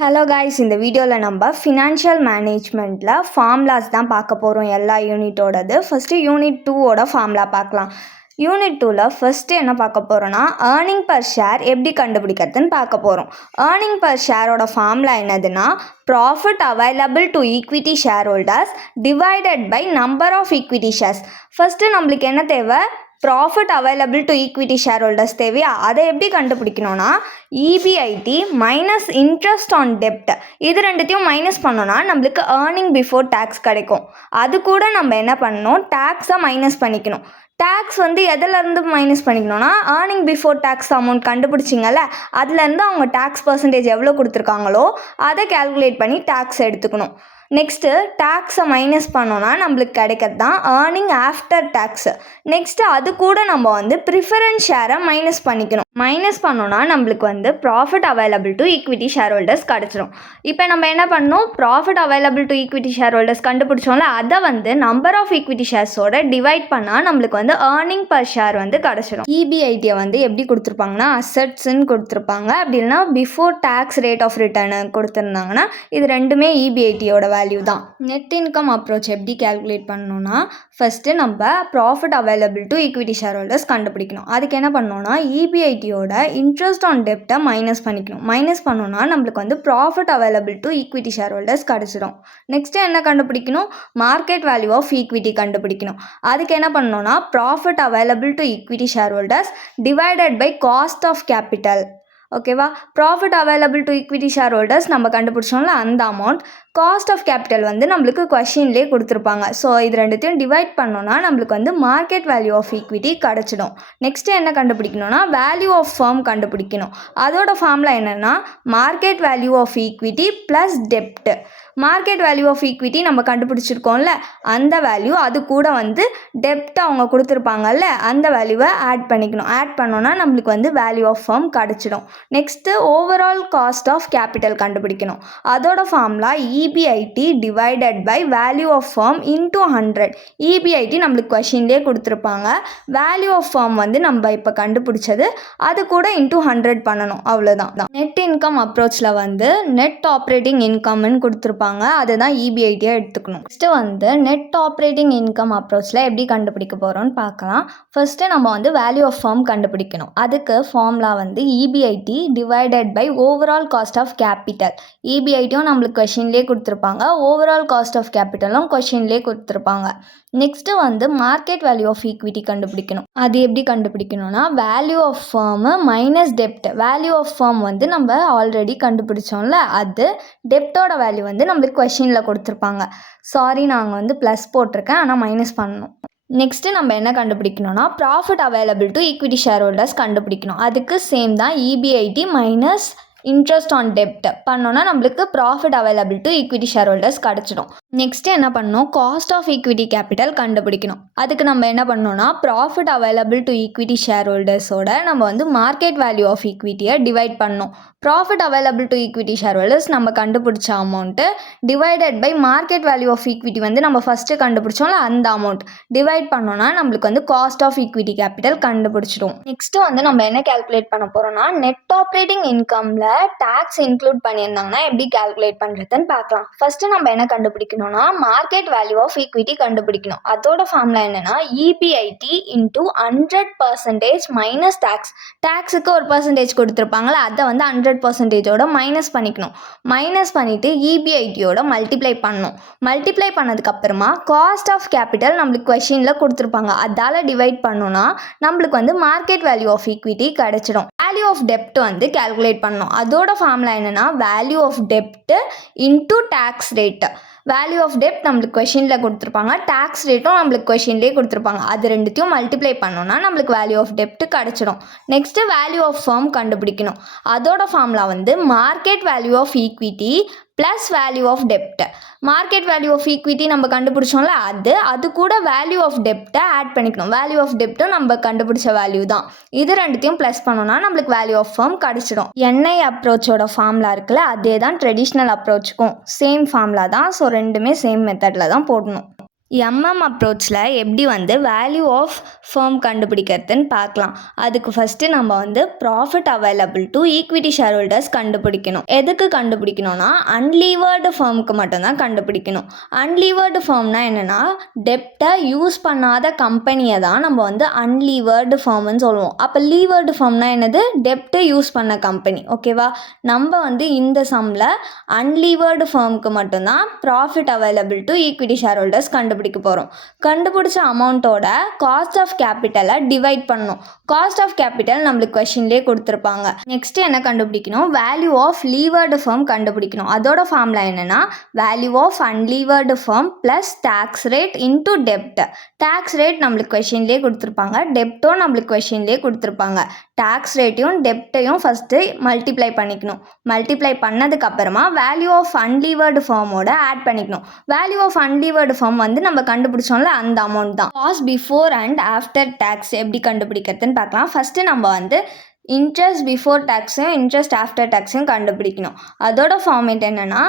Hello guys, இந்த வீடியோவில் நம்ம ஃபினான்ஷியல் மேனேஜ்மெண்ட்டில் ஃபார்முலாஸ் தான் பார்க்க போகிறோம். எல்லா யூனிட்டோடது. ஃபஸ்ட்டு யூனிட் 2ஓட ஃபார்முலா பார்க்கலாம். யூனிட் 2ல் ஃபஸ்ட்டு என்ன பார்க்க போகிறோன்னா, ஏர்னிங் பர் ஷேர் எப்படி கண்டுபிடிக்கிறதுன்னு பார்க்க போகிறோம். ஏர்னிங் பர் ஷேரோட ஃபார்முலா என்னதுன்னா, profit available to equity shareholders divided by number of equity shares. First நம்மளுக்கு என்ன தேவை? Profit available to equity shareholders தேவையா? அதை எப்படி கண்டுபிடிக்கணும்னா, இபிஐடி மைனஸ் இன்ட்ரெஸ்ட் ஆன் டெப்ட், இது ரெண்டுத்தையும் மைனஸ் பண்ணோன்னா நம்மளுக்கு ஏர்னிங் பிஃபோர் டேக்ஸ் கிடைக்கும். அது கூட நம்ம என்ன பண்ணணும்? டேக்ஸை மைனஸ் பண்ணிக்கணும். டேக்ஸ் எதுலேருந்து மைனஸ் பண்ணிக்கணும்னா, ஏர்னிங் பிஃபோர் டேக்ஸ் அமௌண்ட் கண்டுபிடிச்சிங்கல்ல, அதுலேருந்து அவங்க டேக்ஸ் பர்சன்டேஜ் எவ்வளோ கொடுத்துருக்காங்களோ அதை கேல்குலேட் பண்ணி டேக்ஸ் எடுத்துக்கணும். நெக்ஸ்ட்டு டேக்ஸை மைனஸ் பண்ணோன்னா நம்மளுக்கு கிடைக்கிறது தான் ஏர்னிங் ஆஃப்டர் டேக்ஸு. நெக்ஸ்ட்டு அது கூட நம்ம ப்ரிஃபரன்ஸ் ஷேரை மைனஸ் பண்ணிக்கணும். மைனஸ் பண்ணோன்னா நம்மளுக்கு profit available to equity shareholders கிடச்சிரும். இப்போ நம்ம என்ன பண்ணணும்? Profit available to equity shareholders கண்டுபிடிச்சோம்ல, அதை நம்பர் ஆஃப் ஈக்விட்டி ஷேர்ஸோட டிவைட் பண்ணால் நம்மளுக்கு ஏர்னிங் பர் ஷேர் கிடச்சிரும். இபிஐடியை எப்படி கொடுத்துருப்பாங்கன்னா, அசட்ஸ்ன்னு கொடுத்துருப்பாங்க. அப்படி இல்லைனா before tax rate of return கொடுத்துருந்தாங்கன்னா, இது ரெண்டுமே இபிஐடியோட வேல்யூ தான். நெட் இன்கம் அப்ரோச் எப்படி கேல்குலேட் பண்ணணும்னா, ஃபஸ்ட்டு நம்ம profit available to equity shareholders கண்டுபிடிக்கணும். அதுக்கு என்ன பண்ணணும்னா, இபிஐடியோட இன்ட்ரெஸ்ட் ஆன் டெப்டை மைனஸ் பண்ணிக்கணும். மைனஸ் பண்ணோன்னா நம்மளுக்கு profit available to equity shareholders கிடச்சிடும். நெக்ஸ்ட்டு என்ன கண்டுபிடிக்கணும்? மார்க்கெட் வேல்யூ ஆஃப் ஈக்விட்டி கண்டுபிடிக்கணும். அதுக்கு என்ன பண்ணணும்னா, profit available to equity shareholders divided by cost of capital. ஓகேவா? Profit available to equity shareholders நம்ம கண்டுபிடிச்சோம்ல, அந்த அமௌண்ட். காஸ்ட் ஆஃப் கேபிட்டல் நம்மளுக்கு கொஷின்லேயே கொடுத்துருப்பாங்க. ஸோ இது ரெண்டுத்தையும் டிவைட் பண்ணோன்னா நம்மளுக்கு மார்க்கெட் வேல்யூ ஆஃப் ஈக்விட்டி கிடச்சிடும். நெக்ஸ்ட்டு என்ன கண்டுபிடிக்கணும்னா, வேல்யூ ஆஃப் ஃபர்ம் கண்டுபிடிக்கணும். அதோட ஃபார்முலா என்னென்னா, market value of equity plus டெப்ட். மார்க்கெட் வேல்யூ ஆஃப் ஈக்விட்டி நம்ம கண்டுபிடிச்சிருக்கோம்ல, அந்த வேல்யூ அது கூட டெப்ட் அவங்க கொடுத்துருப்பாங்கல்ல, அந்த வேல்யூவை ஆட் பண்ணிக்கணும். ஆட் பண்ணோன்னா நம்மளுக்கு வேல்யூ ஆஃப் ஃபர்ம் கிடச்சிடும். Next overall cost of capital கண்டுபிடிக்கணும். அதோட formula EBIT divided by value of firm into 100. EBIT நம்மளுக்கு கொஷின்லேயே கொடுத்துருப்பாங்க. வேல்யூ ஆஃப் ஃபர்ம் நம்ம இப்போ கண்டுபிடிச்சது, அது கூட இன்டூ 100 பண்ணணும். அவ்வளோதான். நெட் இன்கம் அப்ரோச்சில் நெட் ஆப்ரேட்டிங் இன்கம்னு கொடுத்துருப்பாங்க. அதுதான் இபிஐடியாக எடுத்துக்கணும். நெக்ஸ்ட்டு நெட் ஆப்ரேட்டிங் இன்கம் அப்ரோச்சில் எப்படி கண்டுபிடிக்க போகிறோம்னு பார்க்கலாம். ஃபஸ்ட்டு நம்ம வேல்யூ ஆஃப் ஃபர்ம் கண்டுபிடிக்கணும். அதுக்கு formula EBIT divided by overall cost of capital. இபிஐடியும் நம்மளுக்கு கொஷின்லேயே கொடுத்துருப்பாங்க. ஓவரால் காஸ்ட் ஆஃப் கேபிட்டலும் கொஷின்லேயே கொடுத்துருப்பாங்க. Next market value of equity கண்டுபிடிக்கணும். அது எப்படி கண்டுபிடிக்கணும்னா, வேல்யூ ஆஃப் ஃபர்மு மைனஸ் டெப்ட். வேல்யூ ஆஃப் ஃபர்ம் நம்ம ஆல்ரெடி கண்டுபிடிச்சோம்ல, அது. டெப்டோட வேல்யூ நம்மளுக்கு கொஷினில் கொடுத்துருப்பாங்க. சாரி, நாங்கள் ப்ளஸ் போட்டிருக்கேன், ஆனால் மைனஸ் பண்ணணும். நெக்ஸ்ட்டு நம்ம என்ன கண்டுபிடிக்கணும்னா, profit available to equity shareholders கண்டுபிடிக்கணும். அதுக்கு சேம் தான், இபிஐடி மைனஸ் இன்ட்ரெஸ்ட் ஆன் டெப்ட் பண்ணோன்னா நம்மளுக்கு profit available to equity shareholders கிடச்சிடும். நெக்ஸ்ட்டு என்ன பண்ணணும்? காஸ்ட் ஆஃப் ஈக்விட்டி கேபிட்டல் கண்டுபிடிக்கணும். அதுக்கு நம்ம என்ன பண்ணோன்னா, profit available to equity share ஹோல்டர்ஸோட நம்ம மார்க்கெட் வேல்யூ ஆஃப் ஈக்விட்டியை டிவைட் பண்ணணும். Profit available to equity shareholders நம்ம கண்டுபிடிச்ச amount divided by market value of equity நம்ம ஃபஸ்ட்டு கண்டுபிடிச்சோம்ல, அந்த அமௌண்ட் டிவைட் பண்ணோன்னா நம்மளுக்கு காஸ்ட் ஆஃப் ஈக்விட்டி கேபிட்டல் கண்டுபிடிச்சிடும். நெக்ஸ்ட்டு நம்ம என்ன கேல்குலேட் பண்ண போகிறோம்னா, நெட் ஆப்ரேட்டிங் இன்கமில் டேக்ஸ் இன்க்ளூட் பண்ணியிருந்தாங்கன்னா எப்படி கேல்குலேட் பண்ணுறதுன்னு பார்க்கலாம். ஃபஸ்ட்டு நம்ம என்ன கண்டுபிடிக்கணும்னா, மார்க்கெட் வேல்யூ ஆஃப் ஈக்விட்டி கண்டுபிடிக்கணும். அதோட ஃபார்முலா என்னென்னா, இபிஐடி இன்டூ 100% மைனஸ் டேக்ஸ். டேக்ஸுக்கு ஒரு பர்சன்டேஜ் கொடுத்துருப்பாங்களே, அதை 100%ஓட மைனஸ் பண்ணிக்கணும். மைனஸ் பண்ணிவிட்டு இபிஐடியோட மல்டிப்ளை பண்ணணும். மல்டிப்ளை பண்ணதுக்கப்புறமா காஸ்ட் ஆஃப் கேபிட்டல் நம்மளுக்கு கொஷினில் கொடுத்துருப்பாங்க, அதால் டிவைட் பண்ணோன்னா நம்மளுக்கு மார்க்கெட் வேல்யூ ஆஃப் ஈக்விட்டி கிடச்சிடும். வேல்யூ ஆஃப் டெப்ட் கேல்குலேட் பண்ணணும். அதோட ஃபார்முலா என்னென்னா, வேல்யூ ஆஃப் டெப்ட் into tax rate. Value of டெப்ட் நம்மளுக்கு கொஷினில் கொடுத்துருப்பாங்க, டேக்ஸ் ரேட்டும் நம்மளுக்கு கொஷின்லேயே கொடுத்துருப்பாங்க. அது ரெண்டுத்தையும் மல்டிப்ளை பண்ணோன்னா நம்மளுக்கு வேல்யூ ஆஃப் டெப்ட் கிடச்சிடும். நெக்ஸ்ட்டு வேல்யூ ஆஃப் ஃபர்ம் கண்டுபிடிக்கணும். அதோட formula market value of equity plus value of டெப்ட். மார்க்கெட் வேல்யூ ஆஃப் ஈக்விட்டி நம்ம கண்டுபிடிச்சோம்ல, அது கூட வேல்யூ ஆஃப் டெப்ட்டை ஆட் பண்ணிக்கணும். வேல்யூ ஆஃப் டெப்ட்டும் நம்ம கண்டுபிடிச்ச வேல்யூ தான். இது ரெண்டுத்தையும் ப்ளஸ் பண்ணோன்னா நம்மளுக்கு வேல்யூ ஆஃப் ஃபர்ம் கிடச்சிடும். என்ஐ அப்ரோச்சோட ஃபார்முலா இருக்குல்ல, அதே தான் ட்ரெடிஷ்னல் அப்ரோச்சுக்கும் சேம் ஃபார்முலா தான். ஸோ ரெண்டுமே சேம் மெத்தடில் தான் போடணும். எம்எம் அப்ரோச்சில் எப்படி வந்து வேல்யூ ஆஃப் ஃபர்ம் கண்டுபிடிக்கிறதுன்னு பார்க்கலாம். அதுக்கு ஃபஸ்ட்டு நம்ம வந்து profit available to equity shareholders கண்டுபிடிக்கணும். எதுக்கு கண்டுபிடிக்கணும்னா அன்லீவர்டு ஃபர்முக்கு மட்டும்தான் கண்டுபிடிக்கணும். அன்லீவர்டு ஃபர்ம்னா என்னென்னா டெப்டை யூஸ் பண்ணாத கம்பெனியை தான் நம்ம வந்து அன்லீவர்டு ஃபர்ம்னு சொல்லுவோம். அப்போ லீவர்டு ஃபர்ம்னா என்னது? டெப்டை யூஸ் பண்ண கம்பெனி. ஓகேவா? நம்ம வந்து இந்த சம்மில் அன்லீவர்டு ஃபர்முக்கு மட்டும்தான் profit available to equity share holders கண்டுபிடிக்க போகிறோம். கண்டுபிடிச்ச அமௌண்ட்டோட காஸ்ட் ஆஃப் கேபிட்டலை டிவைட் பண்ணணும். காஸ்ட் ஆஃப் கேபிட்டல் நம்மளுக்கு கொஷின்லேயே கொடுத்துருப்பாங்க. நெக்ஸ்ட் என்ன கண்டுபிடிக்கணும்? வேல்யூ ஆஃப் லீவர்டு ஃபர்ம் கண்டுபிடிக்கணும். அதோட ஃபார்முலா என்னென்னா value of unlevered firm plus tax rate into டெப்ட். டேக்ஸ் ரேட் நம்மளுக்கு கொஷின்லேயே கொடுத்துருப்பாங்க, டெப்ட்டும் நம்மளுக்கு கொஷின்லேயே கொடுத்துருப்பாங்க. டேக்ஸ் ரேட்டையும் டெப்ட்டையும் ஃபஸ்ட்டு மல்டிப்ளை பண்ணிக்கணும். மல்டிப்ளை பண்ணதுக்கப்புறமா வேல்யூ ஆஃப் அன்லீவர்டு ஃபர்மோட ஆட் பண்ணிக்கணும். வேல்யூ ஆஃப் அன்லீவர்டு ஃபர்ம் வந்து நம்ம கண்டுபிடிச்சோம்ல அந்த அமௌண்ட் தான். Cost before and after tax எப்படி கண்டுபிடிக்கிறதுன்னு பார்க்கலாம். ஃபஸ்ட்டு நம்ம வந்து இன்ட்ரெஸ்ட் பிஃபோர் டேக்ஸையும் இன்ட்ரெஸ்ட் ஆஃப்டர் டேக்ஸையும் கண்டுபிடிக்கணும். அதோட ஃபார்மேட் என்னென்னா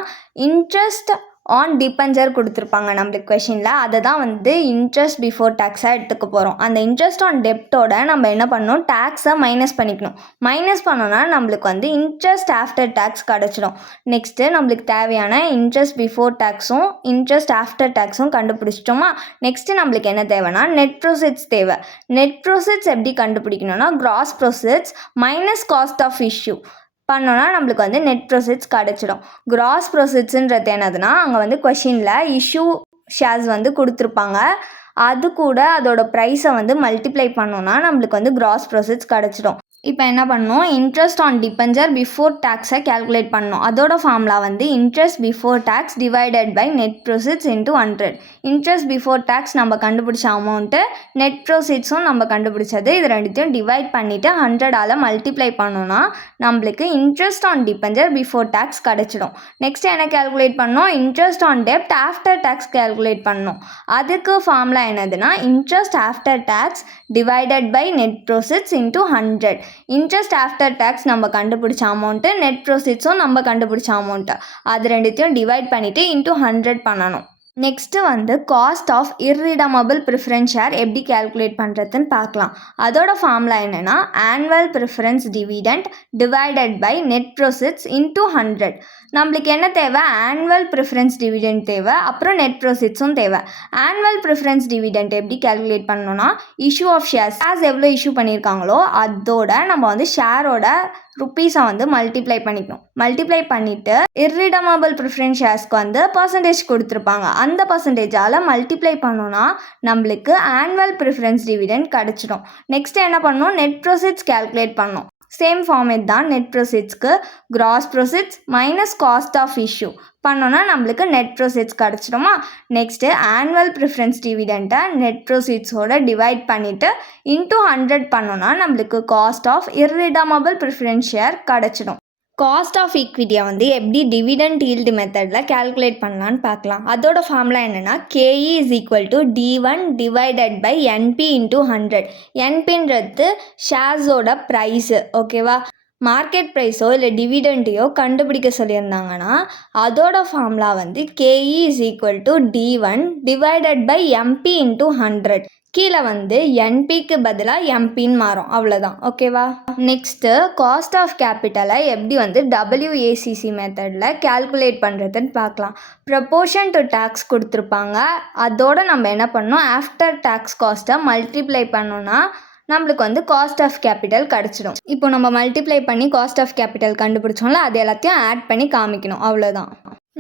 இன்ட்ரெஸ்ட் ஆன் டிபெஞ்சர் கொடுத்துருப்பாங்க நம்மளுக்கு கொஷினில், அதை தான் வந்து இன்ட்ரெஸ்ட் பிஃபோர் டேக்ஸாக எடுத்துக்க போகிறோம். அந்த இன்ட்ரெஸ்ட் ஆன் டெப்டோட நம்ம என்ன பண்ணணும்? டேக்ஸை மைனஸ் பண்ணிக்கணும். மைனஸ் பண்ணோன்னா நம்மளுக்கு வந்து இன்ட்ரெஸ்ட் ஆஃப்டர் டேக்ஸ் கிடச்சிடும். நெக்ஸ்ட்டு நம்மளுக்கு தேவையான இன்ட்ரெஸ்ட் பிஃபோர் டேக்ஸும் இன்ட்ரெஸ்ட் ஆஃப்டர் டேக்ஸும் கண்டுபிடிச்சிட்டோமா? நெக்ஸ்ட்டு நம்மளுக்கு என்ன தேவைன்னா நெட் ப்ரோசிட்ஸ் தேவை. நெட் ப்ரோசிட்ஸ் எப்படி கண்டுபிடிக்கணும்னா gross proceeds minus cost of issue பண்ணோன்னா நம்மளுக்கு வந்து நெட் ப்ரோசிட்ஸ் கிடச்சிடும். கிராஸ் ப்ரோசிட்ஸுன்றது என்னதுன்னா அங்கே வந்து கொஷினில் இஷ்யூ ஷேர்ஸ் வந்து கொடுத்துருப்பாங்க, அது கூட அதோட ப்ரைஸை வந்து மல்டிப்ளை பண்ணோன்னா நம்மளுக்கு வந்து கிராஸ் ப்ரோசிட்ஸ் கிடச்சிடும். இப்போ என்ன பண்ணணும்? இன்ட்ரெஸ்ட் ஆன் டிபெஞ்சர் பிஃபோர் டேக்ஸை கேல்குலேட் பண்ணணும். அதோட ஃபார்முலா வந்து interest before tax divided by net proceeds into 100. Interest before tax நம்ம கண்டுபிடிச்ச அமௌண்ட்டு, நெட் ப்ரோசிட்ஸும் நம்ம கண்டுபிடிச்சது, இது ரெண்டுத்தையும் டிவைட் பண்ணிவிட்டு 100ஆல் மல்டிப்ளை பண்ணோன்னா நம்மளுக்கு interest on debenture before tax கிடச்சிடும். நெக்ஸ்ட் என்ன கேல்குலேட் பண்ணோம்? இன்ட்ரெஸ்ட் ஆன் டெப்ட் ஆஃப்டர் டேக்ஸ் கேல்குலேட் பண்ணணும். அதுக்கு ஃபார்முலா என்னதுன்னா interest after tax divided by net proceeds into 100. Interest after tax நம்ம கண்டுபிடிச்ச அமௌண்ட்டு, நெட் ப்ரோசிட்ஸும் நம்ம கண்டுபிடிச்ச அமௌண்ட்டு, அது ரெண்டுத்தையும் டிவைட் பண்ணிவிட்டு இன்ட்டு 100 பண்ணணும். நெக்ஸ்ட்டு வந்து cost of irredeemable preference share எப்படி கேல்குலேட் பண்ணுறதுன்னு பார்க்கலாம். அதோட ஃபார்முலா என்னென்னா annual preference dividend divided by net proceeds into 100. நம்மளுக்கு என்ன தேவை? ஆனுவல் ப்ரிஃபரன்ஸ் டிவிடெண்ட் தேவை, அப்புறம் நெட் ப்ரோசிட்ஸும் தேவை. ஆனுவல் ப்ரிஃபரன்ஸ் டிவிடெண்ட் எப்படி கேல்குலேட் பண்ணணும்னா இஷ்யூ ஆஃப் ஷேர்ஸ் எவ்வளோ இஷ்யூ பண்ணியிருக்காங்களோ அதோட நம்ம வந்து ஷேரோட ருப்பீஸை வந்து மல்டிப்ளை பண்ணிக்கணும். மல்டிப்ளை பண்ணிவிட்டு இர்ரிடமபிள் ப்ரிஃபரன்ஸ் ஷேர்ஸ்க்கு வந்து பர்சன்டேஜ் கொடுத்துருப்பாங்க, அந்த பர்சன்டேஜால் மல்டிப்ளை பண்ணோன்னா நம்மளுக்கு ஆனுவல் ப்ரிஃபரன்ஸ் டிவிடெண்ட் கிடச்சிடும். நெக்ஸ்ட்டு என்ன பண்ணணும்? நெட் ப்ரோசிட்ஸ் கேல்குலேட் பண்ணணும். சேம் ஃபார்மேட் தான் நெட் ப்ரோசிட்ஸ்க்கு. Gross proceeds minus cost of issue பண்ணோன்னா நம்மளுக்கு நெட் ப்ரோசிட்ஸ் கிடச்சிடுமா? நெக்ஸ்ட்டு ஆனுவல் ப்ரிஃபரன்ஸ் டிவிடெண்ட்டை நெட் ப்ரோசிட்ஸோட டிவைட் பண்ணிவிட்டு இன்ட்டு 100 பண்ணோன்னா நம்மளுக்கு cost of irredeemable preference share கிடச்சிடும். காஸ்ட் ஆஃப் ஈக்விட்டியை வந்து எப்படி டிவிடெண்ட் ஈல்டு மெத்தடில் கேல்குலேட் பண்ணலான்னு பார்க்கலாம். அதோட ஃபார்முலா என்னென்னா KE is equal to D1 divided by NP into 100. NPன்றது ஷேர்ஸோட price. ஓகேவா? மார்க்கெட் ப்ரைஸோ இல்லை டிவிடெண்ட்டையோ கண்டுபிடிக்க சொல்லியிருந்தாங்கன்னா அதோட ஃபார்முலா வந்து KE is equal to D1 divided by MP into 100. கீழே வந்து என்பிக்கு பதிலாக எம்பின்னு மாறும், அவ்வளோதான். ஓகேவா? நெக்ஸ்ட்டு காஸ்ட் ஆஃப் கேபிட்டலை எப்படி வந்து WACC மெத்தடில் கேல்குலேட் பண்ணுறதுன்னு பார்க்கலாம். ப்ரப்போர்ஷன் டு டேக்ஸ் கொடுத்துருப்பாங்க, அதோட நம்ம என்ன பண்ணணும்? ஆஃப்டர் டேக்ஸ் காஸ்ட்டை மல்டிப்ளை பண்ணோன்னா நம்மளுக்கு வந்து காஸ்ட் ஆஃப் கேபிட்டல் கிடச்சிடும். இப்போ நம்ம மல்டிப்ளை பண்ணி காஸ்ட் ஆஃப் கேபிட்டல் கண்டுபிடிச்சோம்ல, அது எல்லாத்தையும் ஆட் பண்ணி காமிக்கணும், அவ்வளோதான்.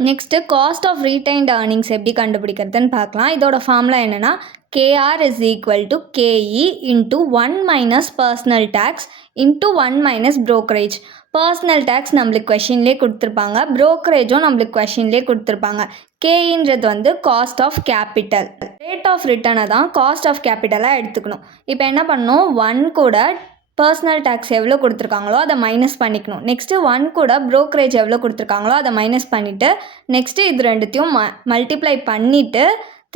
Next cost of retained earnings எப்படி கண்டுபிடிக்கிறதுன்னு பார்க்கலாம். இதோட ஃபார்முலா என்னென்னா KR is equal to KE into 1 minus personal tax into 1 minus brokerage. Personal tax நம்மளுக்கு கொஷின்லேயே கொடுத்துருப்பாங்க, ப்ரோக்கரேஜும் நம்மளுக்கு கொஷின்லேயே கொடுத்துருப்பாங்க. கேஇன்றது வந்து cost of capital. Rate of ரிட்டர்னை தான் காஸ்ட் ஆஃப் கேபிட்டலாக எடுத்துக்கணும். இப்போ என்ன பண்ணணும்? 1 கூட பர்சனல் டேக்ஸ் எவ்வளோ கொடுத்துருக்காங்களோ அதை மைனஸ் பண்ணிக்கணும். நெக்ஸ்ட்டு 1 கூட ப்ரோக்கரேஜ் எவ்வளோ கொடுத்துருக்காங்களோ அதை மைனஸ் பண்ணிவிட்டு நெக்ஸ்ட்டு இது ரெண்டுத்தையும் மல்டிப்ளை பண்ணிவிட்டு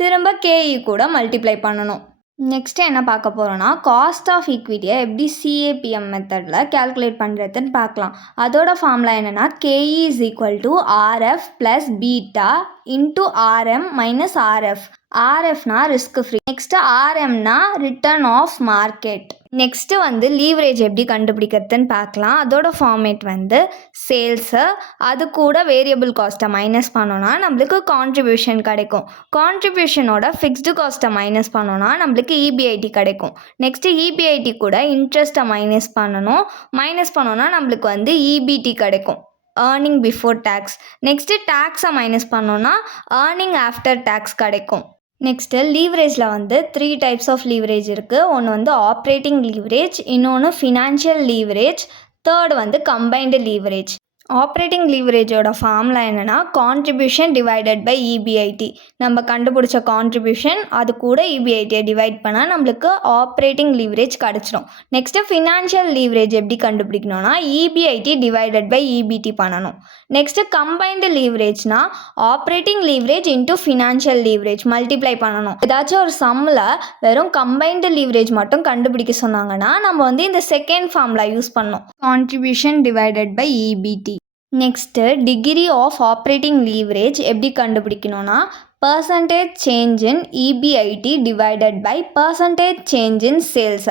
திரும்ப KE கூட மல்டிப்ளை பண்ணணும். நெக்ஸ்ட்டு என்ன பார்க்க போகிறோன்னா காஸ்ட் ஆஃப் ஈக்விட்டியை எப்படி சிஏபிஎம் மெத்தடில் கேல்குலேட் பண்ணுறதுன்னு பார்க்கலாம். அதோட ஃபார்முலா என்னென்னா KE is equal to RF plus beta into RM minus RF. ஆர்எஃப்னா ரிஸ்க் ஃப்ரீ, நெக்ஸ்ட்டு ஆர்எம்னா ரிட்டர்ன் ஆஃப் மார்க்கெட். நெக்ஸ்ட்டு வந்து லீவரேஜ் எப்படி கண்டுபிடிக்கிறதுன்னு பார்க்கலாம். அதோட ஃபார்மேட் வந்து சேல்ஸு அது கூட வேரியபிள் காஸ்ட்டை மைனஸ் பண்ணோன்னா நம்மளுக்கு கான்ட்ரிபியூஷன் கிடைக்கும். கான்ட்ரிபியூஷனோட ஃபிக்ஸ்டு காஸ்ட்டை மைனஸ் பண்ணோன்னா நம்மளுக்கு இபிஐடி கிடைக்கும். நெக்ஸ்ட்டு இபிஐடி கூட இன்ட்ரெஸ்ட்டை மைனஸ் பண்ணணும். மைனஸ் பண்ணோன்னா நம்மளுக்கு வந்து இபிடி கிடைக்கும், ஏர்னிங் பிஃபோர் டேக்ஸ். நெக்ஸ்ட்டு டேக்ஸை மைனஸ் பண்ணோன்னா ஏர்னிங் ஆஃப்டர் டேக்ஸ் கிடைக்கும். நெக்ஸ்ட்டு லீவரேஜில் வந்து 3 டைப்ஸ் ஆஃப் லீவரேஜ் இருக்குது. ஒன்று வந்து ஆப்ரேட்டிங் லீவரேஜ், இன்னொன்று ஃபினான்ஷியல் லீவரேஜ், தேர்ட் வந்து கம்பைன்டு லீவரேஜ். ஆப்ரேட்டிங் லீவரேஜோட ஃபார்முலா என்னென்னா கான்ட்ரிபியூஷன் டிவைடட் பை இபிஐடி. நம்ம கண்டுபிடிச்ச கான்ட்ரிபியூஷன் அது கூட இபிஐடியை டிவைட் பண்ணால் நம்மளுக்கு ஆப்ரேட்டிங் லீவரேஜ் கிடச்சிடும். நெக்ஸ்ட்டு ஃபினான்ஷியல் லீவரேஜ் எப்படி கண்டுபிடிக்கணும்னா இபிஐடி டிவைடட் பை இபிடி பண்ணணும். நெக்ஸ்ட்டு கம்பைன்டு லீவரேஜ்னா operating leverage into financial leverage multiply பண்ணணும். ஏதாச்சும் ஒரு சம்மில் வெறும் கம்பைன்டு லீவரேஜ் மட்டும் கண்டுபிடிக்க சொன்னாங்கன்னா நம்ம வந்து இந்த செகண்ட் ஃபார்முலா யூஸ் பண்ணணும், contribution divided by EBT. Next degree of operating leverage எப்படி கண்டுபிடிக்கணும்னா percentage change in EBIT divided by percentage change in sales.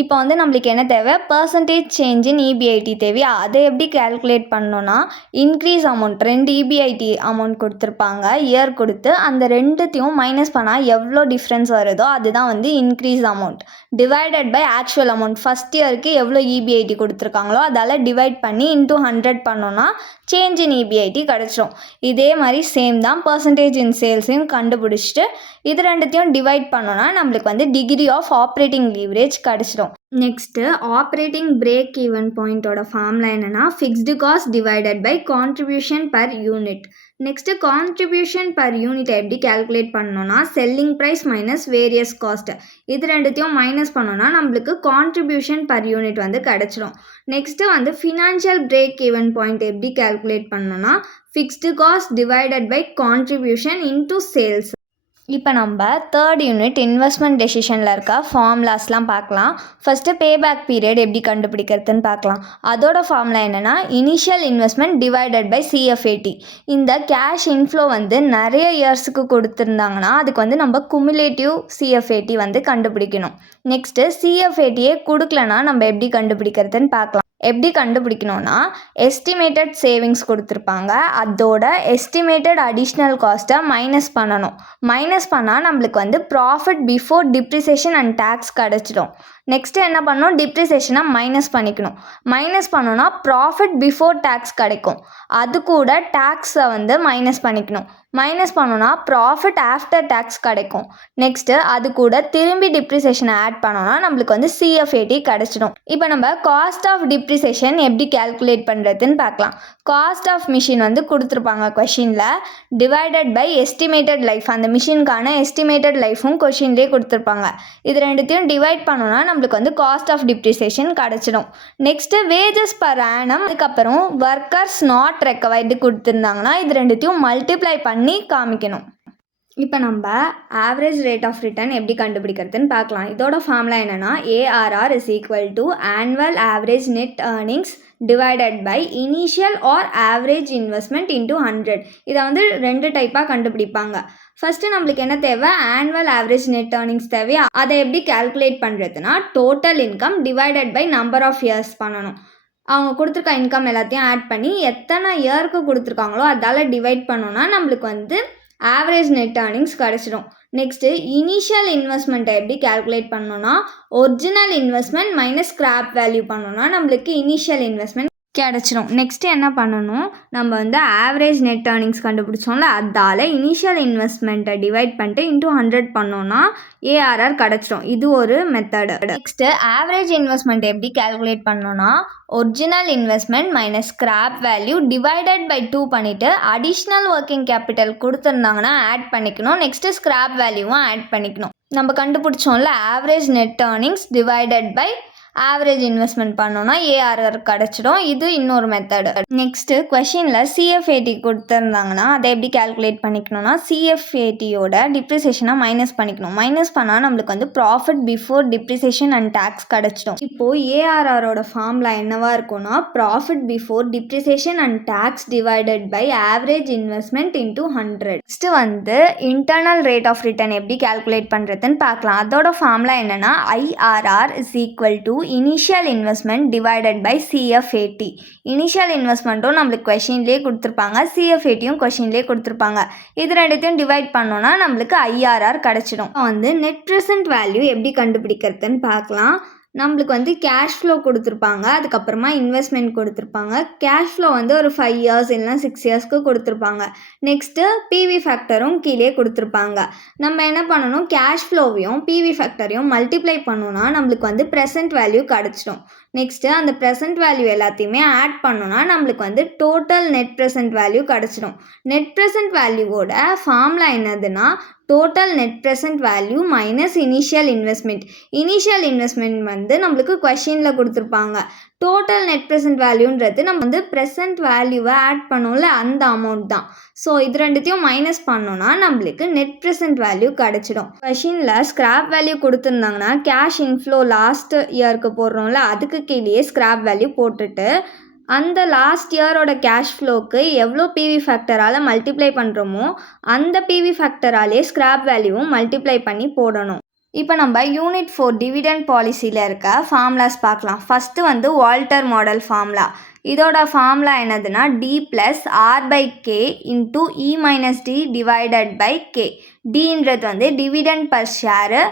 இப்போ வந்து நம்மளுக்கு என்ன தேவை, பர்சன்டேஜ் சேஞ்ச் இன் இபிஐடி தேவை. அதை எப்படி கேல்குலேட் பண்ணோன்னா இன்க்ரீஸ் அமௌண்ட், 2 இபிஐடி அமௌண்ட் கொடுத்துருப்பாங்க இயர் கொடுத்து, அந்த ரெண்டுத்தையும் மைனஸ் பண்ணால் எவ்வளோ டிஃப்ரென்ஸ் வருதோ அதுதான் வந்து increase amount divided by actual amount. First இயருக்கு எவ்வளோ இபிஐடி கொடுத்துருக்காங்களோ அதால் டிவைட் பண்ணி இன்ட்டு 100 பண்ணோன்னா சேஞ்ச் இன் இபிஐடி கிடச்சிரும். இதே மாதிரி சேம் தான் பர்சன்டேஜ் இன் சேல்ஸையும் கண்டுபிடிச்சிட்டு இது ரெண்டுத்தையும் டிவைட் பண்ணோன்னா நம்மளுக்கு வந்து டிகிரி ஆஃப் ஆப்ரேட்டிங் லீவரேஜ் கிடச்சிரும். நெக்ஸ்ட்டு ஆப்ரேட்டிங் பிரேக் ஈவன் பாயிண்ட்டோட ஃபார்முலா என்னென்னா fixed cost divided by contribution per unit. Next contribution per யூனிட்டை எப்படி கேல்குலேட் பண்ணோன்னா selling price minus various cost. இது ரெண்டுத்தையும் மைனஸ் பண்ணோன்னா நம்மளுக்கு கான்ட்ரிபியூஷன் பர் யூனிட் வந்து கிடச்சிரும். நெக்ஸ்ட்டு வந்து ஃபினான்ஷியல் பிரேக் ஈவன் பாயிண்ட் எப்படி கேல்குலேட் பண்ணோன்னா fixed cost divided by contribution into sales. இப்போ நம்ம தேர்ட் யூனிட் இன்வெஸ்ட்மெண்ட் டெசிஷனில் இருக்க ஃபார்முலாஸ்லாம் பார்க்கலாம். ஃபஸ்ட்டு பேபேக் பீரியட் எப்படி கண்டுபிடிக்கிறதுன்னு பார்க்கலாம். அதோட ஃபார்முலா என்னென்னா இனிஷியல் இன்வெஸ்ட்மெண்ட் டிவைடட் பை சிஎஃப்ஏடி. இந்த கேஷ் இன்ஃப்ளோ வந்து நிறைய இயர்ஸுக்கு கொடுத்துருந்தாங்கன்னா அதுக்கு வந்து நம்ம குமுலேட்டிவ் சிஎஃப்ஏடி வந்து கண்டுபிடிக்கணும். நெக்ஸ்ட்டு சிஎஃப்ஏடியே கொடுக்கலனா நம்ம எப்படி கண்டுபிடிக்கிறதுன்னு பார்க்கலாம். எப்படி கண்டுபிடிக்கணும்னா எஸ்டிமேட்டட் சேவிங்ஸ் கொடுத்துருப்பாங்க, அதோட எஸ்டிமேட்டட் அடிஷ்னல் காஸ்ட்டை மைனஸ் பண்ணணும். மைனஸ் பண்ணால் நம்மளுக்கு வந்து profit before depreciation and tax கிடச்சிடும். நெக்ஸ்ட்டு என்ன பண்ணணும், டிப்ரிசியேஷனை மைனஸ் பண்ணிக்கணும். மைனஸ் பண்ணோன்னா ப்ராஃபிட் பிஃபோர் டேக்ஸ் கிடைக்கும், அது கூட டேக்ஸை வந்து மைனஸ் பண்ணிக்கணும். மைனஸ் பண்ணோன்னா ப்ராஃபிட் ஆஃப்டர் டேக்ஸ் கிடைக்கும். நெக்ஸ்ட்டு அது கூட திரும்பி டிப்ரிசியேஷனை ஆட் பண்ணோன்னா நம்மளுக்கு வந்து சிஎஃப்ஏடி கிடச்சிடும். இப்போ நம்ம காஸ்ட் ஆஃப் டிப்ரிசியேஷன் எப்படி கேல்குலேட் பண்ணுறதுன்னு பார்க்கலாம். காஸ்ட் ஆஃப் மிஷின் வந்து கொடுத்துருப்பாங்க கொஷினில், டிவைடட் பை எஸ்டிமேட்டட் லைஃப். அந்த மிஷினுக்கான எஸ்டிமேட்டட் லைஃபும் கொஷின்லேயே கொடுத்துருப்பாங்க. இது ரெண்டுத்தையும் டிவைட் பண்ணோன்னா நம்மளுக்கு வந்து காஸ்ட் ஆஃப் டிப்ரிசியேஷன் கிடச்சிடும். நெக்ஸ்ட்டு வேஜஸ் பர் ஆனம், அதுக்கப்புறம் ஒர்க்கர்ஸ் நாட் ரெக்கவர்டு கொடுத்துருந்தாங்கன்னா இது ரெண்டுத்தையும் மல்டிப்ளை பண்ணி காமிக்கணும். இப்போ நம்ம ஆவரேஜ் ரேட் ஆஃப் ரிட்டர்ன் எப்படி கண்டுபிடிக்கிறதுன்னு பார்க்கலாம். இதோட ஃபார்முலா என்னென்னா ARR is equal to annual average net earnings divided by initial or average investment into 100. இதை வந்து 2 டைப்பாக கண்டுபிடிப்பாங்க. ஃபஸ்ட்டு நம்மளுக்கு என்ன தேவை, ஆனுவல் ஆவரேஜ் நெட் ஏர்னிங்ஸ் தேவையா, அதை எப்படி கேல்குலேட் பண்ணுறதுனா total income divided by number of years பண்ணணும். அவங்க கொடுத்துருக்க இன்கம் எல்லாத்தையும் ஆட் பண்ணி எத்தனை இயருக்கு கொடுத்துருக்காங்களோ அதால் டிவைட் பண்ணோன்னா நம்மளுக்கு வந்து ஆவரேஜ் நெட் ஏர்னிங்ஸ் கிடச்சிடும். நெக்ஸ்ட்டு இனிஷியல் இன்வெஸ்ட்மெண்ட்டை எப்படி கேல்குலேட் பண்ணோன்னா original investment minus scrap value பண்ணோன்னா நம்மளுக்கு இனிஷியல் இன்வெஸ்ட்மெண்ட் கிடச்சிடும். நெக்ஸ்ட்டு என்ன பண்ணணும், நம்ம வந்து ஆவரேஜ் நெட் ஏர்னிங்ஸ் கண்டுபிடிச்சோம்ல அதால் இனிஷியல் இன்வெஸ்ட்மெண்ட்டை டிவைட் பண்ணிட்டு இன்ட்டு 100 பண்ணோன்னா ஏஆர்ஆர் கிடச்சிடும். இது ஒரு மெத்தடு. நெக்ஸ்ட்டு ஆவரேஜ் இன்வெஸ்ட்மெண்ட் எப்படி கேல்குலேட் பண்ணோன்னா original investment minus scrap value divided by 2 பண்ணிவிட்டு அடிஷ்னல் ஒர்க்கிங் கேபிட்டல் கொடுத்துருந்தாங்கன்னா ஆட் பண்ணிக்கணும். நெக்ஸ்ட்டு ஸ்கிராப் வேல்யூவும் ஆட் பண்ணிக்கணும். நம்ம கண்டுபிடிச்சோம்ல average net earnings divided by average investment பண்ணோன்னா ஏஆர்ஆர் கிடச்சிடும். இது இன்னொரு மெத்தடு. நெக்ஸ்ட்டு கொஷினில் சிஎஃப்ஏடி கொடுத்துருந்தாங்கன்னா அதை எப்படி கேல்குலேட் பண்ணிக்கணும்னா சிஎஃப்ஏடியோட டிப்ரிசியேஷனை மைனஸ் பண்ணிக்கணும். மைனஸ் பண்ணால் நம்மளுக்கு வந்து profit before depreciation and tax கிடச்சிடும். இப்போது ஏஆர்ஆரோட ஃபார்முலா என்னவாக இருக்கும்னா profit before depreciation and tax divided by average investment into 100. Next வந்து இன்டர்னல் ரேட் ஆஃப் ரிட்டர்ன் எப்படி கேல்குலேட் பண்ணுறதுன்னு பார்க்கலாம். அதோட ஃபார்முலா என்னென்னா IRR is equal to initial investment divided by CFAT. Initial இன்வெஸ்ட்மெண்ட்டும் நம்மளுக்கு கொஷின்லேயே கொடுத்துருப்பாங்க, சிஎஃப்ஏடியும் கொஷின்லேயே கொடுத்துருப்பாங்க. இது ரெண்டுத்தையும் டிவைட் பண்ணோன்னா நம்மளுக்கு ஐஆர்ஆர் கிடச்சிடும். வந்து நெட் ப்ரெசென்ட் வேல்யூ எப்படி கண்டுபிடிக்கிறதுன்னு பார்க்கலாம். நம்மளுக்கு வந்து கேஷ் ஃப்ளோ கொடுத்துருப்பாங்க, அதுக்கப்புறமா இன்வெஸ்ட்மெண்ட் கொடுத்துருப்பாங்க. கேஷ் ஃப்ளோ வந்து ஒரு 5 இயர்ஸ் இல்லைனா 6 இயர்ஸ்க்கு கொடுத்துருப்பாங்க. நெக்ஸ்ட்டு பிவி ஃபேக்டரும் கீழே கொடுத்துருப்பாங்க. நம்ம என்ன பண்ணணும், கேஷ் ஃப்ளோவையும் பிவி ஃபேக்டரையும் மல்டிப்ளை பண்ணோன்னா நம்மளுக்கு வந்து ப்ரெசென்ட் வேல்யூ கிடச்சிடும். நெக்ஸ்ட்டு அந்த ப்ரெசென்ட் வேல்யூ எல்லாத்தையுமே ஆட் பண்ணோன்னா நம்மளுக்கு வந்து டோட்டல் நெட் ப்ரெசென்ட் வேல்யூ கிடச்சிடும். நெட் ப்ரெசென்ட் வேல்யூவோட ஃபார்முலா என்னதுன்னா total net present value minus initial investment. Initial investment வந்து நம்மளுக்கு கொஷினில் கொடுத்துருப்பாங்க. டோட்டல் நெட் ப்ரெசென்ட் வேல்யூன்றது நம்ம வந்து ப்ரெசென்ட் வேல்யூவை ஆட் பண்ணோம்ல அந்த அமௌண்ட் தான். ஸோ இது ரெண்டுத்தையும் மைனஸ் பண்ணோன்னா நம்மளுக்கு நெட் ப்ரெசென்ட் வேல்யூ கிடச்சிடும். கொஷினில் ஸ்கிராப் வேல்யூ கொடுத்துருந்தாங்கன்னா கேஷ் இன்ஃப்ளோ லாஸ்ட் இயருக்கு போடுறோம்ல அதுக்கு கீழேயே ஸ்கிராப் வேல்யூ போட்டுட்டு அந்த லாஸ்ட் இயரோட கேஷ் ஃப்ளோக்கு எவ்வளோ பிவி ஃபேக்டரால் மல்டிப்ளை பண்ணுறோமோ அந்த பிவி ஃபேக்டராலே ஸ்கிராப் வேல்யூவும் மல்டிப்ளை பண்ணி போடணும். இப்போ நம்ம யூனிட் 4 டிவிடெண்ட் பாலிசியில் இருக்க ஃபார்முலாஸ் பார்க்கலாம். ஃபஸ்ட்டு வந்து வால்டர் மாடல் ஃபார்முலா. இதோட ஃபார்முலா என்னதுன்னா D plus R by K into E minus D divided by K. டின்றது வந்து டிவிடெண்ட் பர் ஷேரு,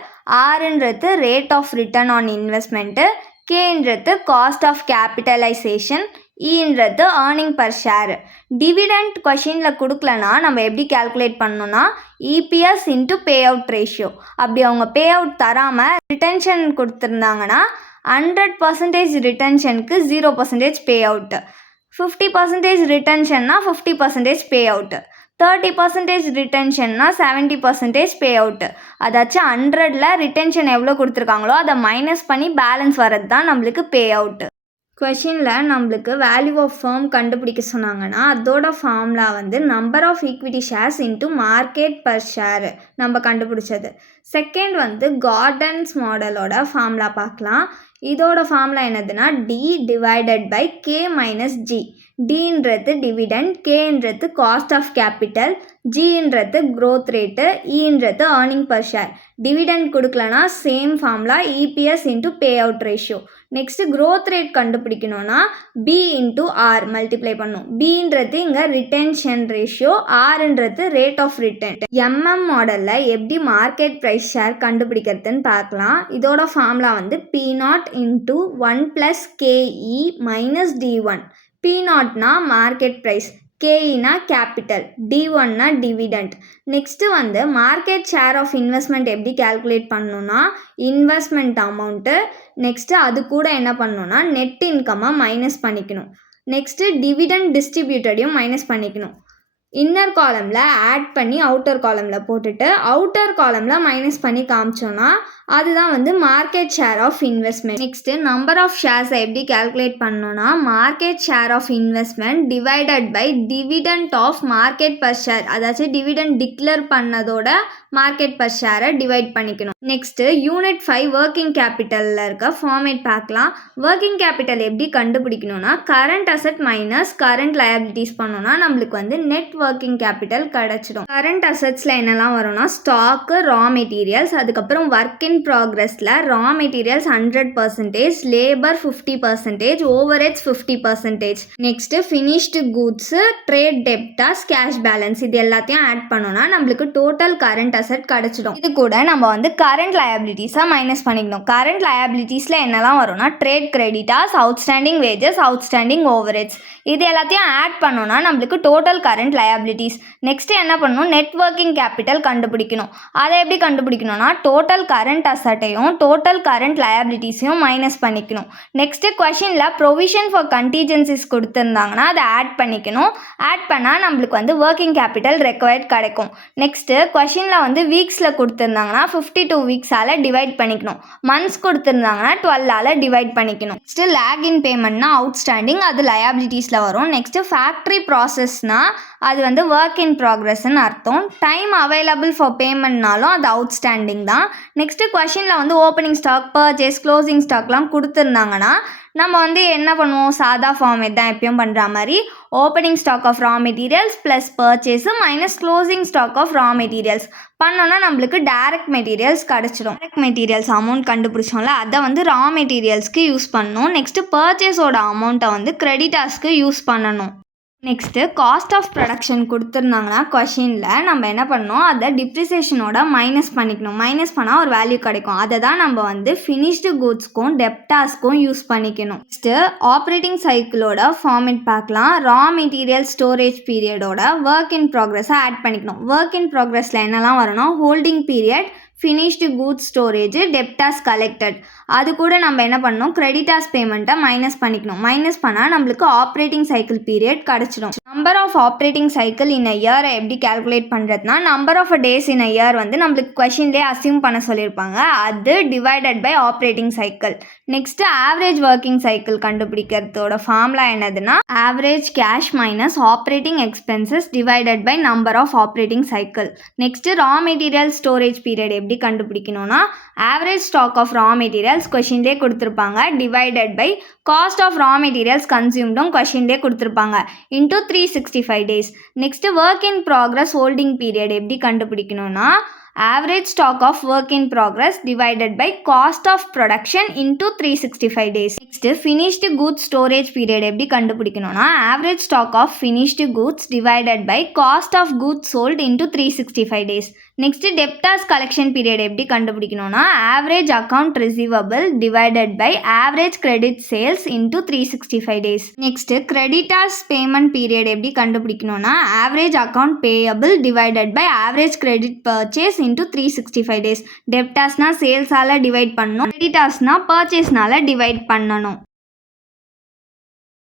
ஆர்ன்றது rate of return on investment, கேன்றது காஸ்ட் ஆஃப் கேபிட்டலைசேஷன், ஈன்றது ஏர்னிங் பர் ஷேரு. டிவிடெண்ட் கொஷினில் கொடுக்கலனா நம்ம எப்படி கேல்குலேட் பண்ணோன்னா EPS into pay out ratio. அப்படி அவங்க பே அவுட் தராமல் ரிட்டென்ஷன் கொடுத்துருந்தாங்கன்னா 100% ரிட்டென்ஷனுக்கு 0% பே அவுட்டு, 50% ரிட்டென்ஷன்னா 50% பே அவுட்டு, 30% ரிட்டென்ஷன்னா 70% பே அவுட்டு. அதாச்சும் 100ல் ரிட்டென்ஷன் எவ்வளோ கொடுத்துருக்காங்களோ அதை மைனஸ் பண்ணி பேலன்ஸ் வர்றது தான் நம்மளுக்கு பே அவுட்டு. கொஷினில் நம்மளுக்கு வேல்யூ ஆஃப் ஃபர்ம் கண்டுபிடிக்க சொன்னாங்கன்னா அதோட ஃபார்முலா வந்து number of equity shares into market per share நம்ம கண்டுபிடிச்சது. செகண்ட் வந்து கார்டன்ஸ் மாடலோட ஃபார்முலா பார்க்கலாம். இதோட ஃபார்முலா என்னதுன்னா D divided by K minus G. டின்றது டிவிடெண்ட், கேன்றது காஸ்ட் ஆஃப் கேபிட்டல், ஜின்றது க்ரோத் ரேட்டு, ஈன்றது ஏர்னிங் பர் ஷேர். டிவிடெண்ட் கொடுக்கலனா same formula EPS into pay out ratio. Next growth rate கண்டுபிடிக்கணும்னா பி இன்ட்டு ஆர் மல்டிப்ளை பண்ணும். பின்றது இங்கே ரிட்டென்ஷன் ரேஷியோ, ஆர்ன்றது ரேட் ஆஃப் ரிட்டர்ன். எம்எம் மாடலில் எப்படி மார்க்கெட் ப்ரைஸ் ஷேர் கண்டுபிடிக்கிறதுன்னு பார்க்கலாம். இதோட ஃபார்முலா வந்து P naught into 1 + KE minus டி1. பி நாட்னா மார்க்கெட் ப்ரைஸ், கேஇனா கேபிட்டல், டி1னா டிவிடெண்ட். நெக்ஸ்ட்டு வந்து மார்க்கெட் ஷேர் ஆஃப் இன்வெஸ்ட்மெண்ட் எப்படி கேல்குலேட் பண்ணணும்னா இன்வெஸ்ட்மெண்ட் அமௌண்ட்டு, நெக்ஸ்ட்டு அது கூட என்ன பண்ணணும்னா நெட் இன்கம்மை மைனஸ் பண்ணிக்கணும். நெக்ஸ்ட்டு டிவிடெண்ட் டிஸ்ட்ரிபியூட்டடையும் மைனஸ் பண்ணிக்கணும். இன்னர் காலமில் ஆட் பண்ணி அவுட்டர் காலமில் போட்டுட்டு அவுட்டர் காலமில் மைனஸ் பண்ணி காமிச்சோன்னா அதுதான் வந்து market share of investment. Next number of ஷேர்ஸை எப்படி கேல்குலேட் பண்ணோன்னா market share of investment divided by dividend of market per share. அதாச்சும் டிவிடெண்ட் டிக்ளேர் பண்ணதோட மார்க்கெட் பர் ஷேரை டிவைட் பண்ணிக்கணும். நெக்ஸ்ட்டு யூனிட் 5 ஒர்க்கிங் கேபிட்டலில் இருக்க ஃபார்மேட் பார்க்கலாம். ஒர்க்கிங் கேபிட்டல் எப்படி கண்டுபிடிக்கணும்னா current asset minus current liabilities பண்ணோன்னா நம்மளுக்கு வந்து நெட் ஒர்க்கிங் கேபிட்டல் கிடச்சிடும். கரண்ட் அசெட்ஸில் என்னெல்லாம் வரும்னா ஸ்டாக்கு, ரா மெட்டீரியல்ஸ், அதுக்கப்புறம் ஒர்க் இன் ப்ராக்ரஸில் raw materials 100%, labour 50%, overheads 50%. Next finished goods, trade debtors, cash balance இது எல்லாத்தையும் ஆட் பண்ணோன்னா நம்மளுக்கு டோட்டல் கரண்ட் அசெட் கிடச்சிடும். இது கூட நம்ம வந்து கரண்ட் லயபிலிட்டிஸாக மைனஸ் பண்ணிக்கணும். கரண்ட் லயபிலிட்டிஸில் என்னெல்லாம் வரும்னா trade creditors, outstanding wages, outstanding overheads இது எல்லாத்தையும் ஆட் பண்ணோன்னா நம்மளுக்கு டோட்டல் கரண்ட் லயபிலிட்டிஸ். நெக்ஸ்ட்டு என்ன பண்ணணும், நெட் ஒர்க்கிங் கேபிட்டல் கண்டுபிடிக்கணும். அதை எப்படி கண்டுபிடிக்கணும்னா டோட்டல் கரண்ட் அசட்டையும் டோட்டல் கரண்ட் லயபிலிட்டிஸையும் மைனஸ் பண்ணிக்கணும். நெக்ஸ்ட்டு கொஷினில் ப்ரொவிஷன் ஃபார் கண்டிஜென்சிஸ் கொடுத்துருந்தாங்கன்னா அதை ஆட் பண்ணிக்கணும். ஆட் பண்ணால் நம்மளுக்கு வந்து ஒர்க்கிங் கேபிட்டல் ரெக்வயர்ட் கிடைக்கும். நெக்ஸ்ட்டு கொஷினில் வந்து வீக்ஸில் கொடுத்துருந்தாங்கன்னா 52 வீக்ஸால் டிவைட் பண்ணிக்கணும். மந்த்ஸ் கொடுத்துருந்தாங்கன்னா 12ஆல் டிவைட் பண்ணிக்கணும். நெக்ஸ்ட்டு லேக் இன் பேமெண்ட்னா அவுட்ஸ்டாண்டிங், அது லயபிலிட்டிஸில் வரும். நெக்ஸ்ட்டு ஃபேக்ட்ரி ப்ராசஸ்னால் அது வந்து ஒர்க் இன் ப்ராக்ரஸ்ன்னு அர்த்தம். டைம் அவைலபிள் ஃபார் பேமெண்ட்னாலும் அது அவுட்ஸ்டாண்டிங் தான். நெக்ஸ்ட்டு கொஷினில் வந்து ஓப்பனிங் ஸ்டாக், பர்ச்சேஸ், க்ளோசிங் ஸ்டாக்லாம் கொடுத்துருந்தாங்கன்னா நம்ம வந்து என்ன பண்ணுவோம், சாதா ஃபார்மேட் தான் எப்பயும் பண்ணுற மாதிரி opening stock of raw materials plus purchase minus closing stock of raw materials பண்ணோன்னா நம்மளுக்கு டேரக்ட் மெட்டீரியல்ஸ் கிடச்சிடும். டேரக்ட் மெட்டீரியல்ஸ் அமௌண்ட் கண்டுபிடிச்சோம்ல, அதை வந்து ரா மெட்டீரியல்ஸ்க்கு யூஸ் பண்ணணும். நெக்ஸ்ட்டு பர்ச்சேஸோட அமௌண்ட்டை வந்து கிரெடிட்டாஸ்க்கு யூஸ் பண்ணணும். நெக்ஸ்ட்டு காஸ்ட் ஆஃப் ப்ரொடக்ஷன் கொடுத்துருந்தாங்கன்னா கொஷினில் நம்ம என்ன பண்ணணும், அதை டிப்ரிசியேஷனோட மைனஸ் பண்ணிக்கணும். மைனஸ் பண்ணால் ஒரு வேல்யூ கிடைக்கும். அதை தான் நம்ம வந்து ஃபினிஷ்டு குட்ஸ்க்கும் டெப்டாஸ்க்கும் யூஸ் பண்ணிக்கணும். நெக்ஸ்ட்டு ஆப்ரேட்டிங் சைக்கிளோட ஃபார்மேட் பார்க்கலாம். ரா மெட்டீரியல் ஸ்டோரேஜ் பீரியடோட ஒர்க் இன் ப்ராக்ரஸை ஆட் பண்ணிக்கணும். ஒர்க் இன் ப்ராக்ரஸில் என்னெல்லாம் வரணும், holding period, finished goods storage, debtors collected. அது கூட நம்ம என்ன பண்ணணும், கிரெடிட்டாஸ் பேமெண்ட்டை மைனஸ் பண்ணிக்கணும். மைனஸ் பண்ணால் நம்மளுக்கு ஆப்ரேட்டிங் சைக்கிள் பீரியட் கிடச்சிடும். Number of operating cycle in a இயரை எப்படி கேல்குலேட் பண்ணுறதுனா, number of days in a year வந்து நம்மளுக்கு கொஷின்லேயே அசியூம் பண்ண சொல்லியிருப்பாங்க. அது divided by operating cycle. Next average working cycle கண்டுபிடிக்கிறதோட ஃபார்முலா என்னதுன்னா, average cash minus operating expenses divided by number of operating cycle. Next raw material storage period எப்படி கண்டுபிடிக்கணும்னா, average stock of raw materials கொஷின்லேயே கொடுத்துருப்பாங்க divided by cost of raw materials கன்சியூம்டும் கொஷின்லேயே கொடுத்துருப்பாங்க into 365 days. Next work in progress holding period எப்படி கண்டுபிடிக்கணும்னா, average stock of work in progress divided by cost of production into 365 days. Next finished goods storage period எப்படி கண்டுபிடிக்கணும்னா, average stock of finished goods divided by cost of goods sold into 365 days. Next debtors collection period எப்படி கண்டுபிடிக்கணும்னா, average account receivable divided by average credit sales into 365 days. Next creditors payment period எப்படி கண்டுபிடிக்கணும்னா, average account payable divided by average credit purchase into 365 days. டெப்டாஸ்னால் சேல்ஸால் divide பண்ணணும், கிரெடிட்டாஸ்னால் பர்ச்சேஸ்னால் divide பண்ணணும்.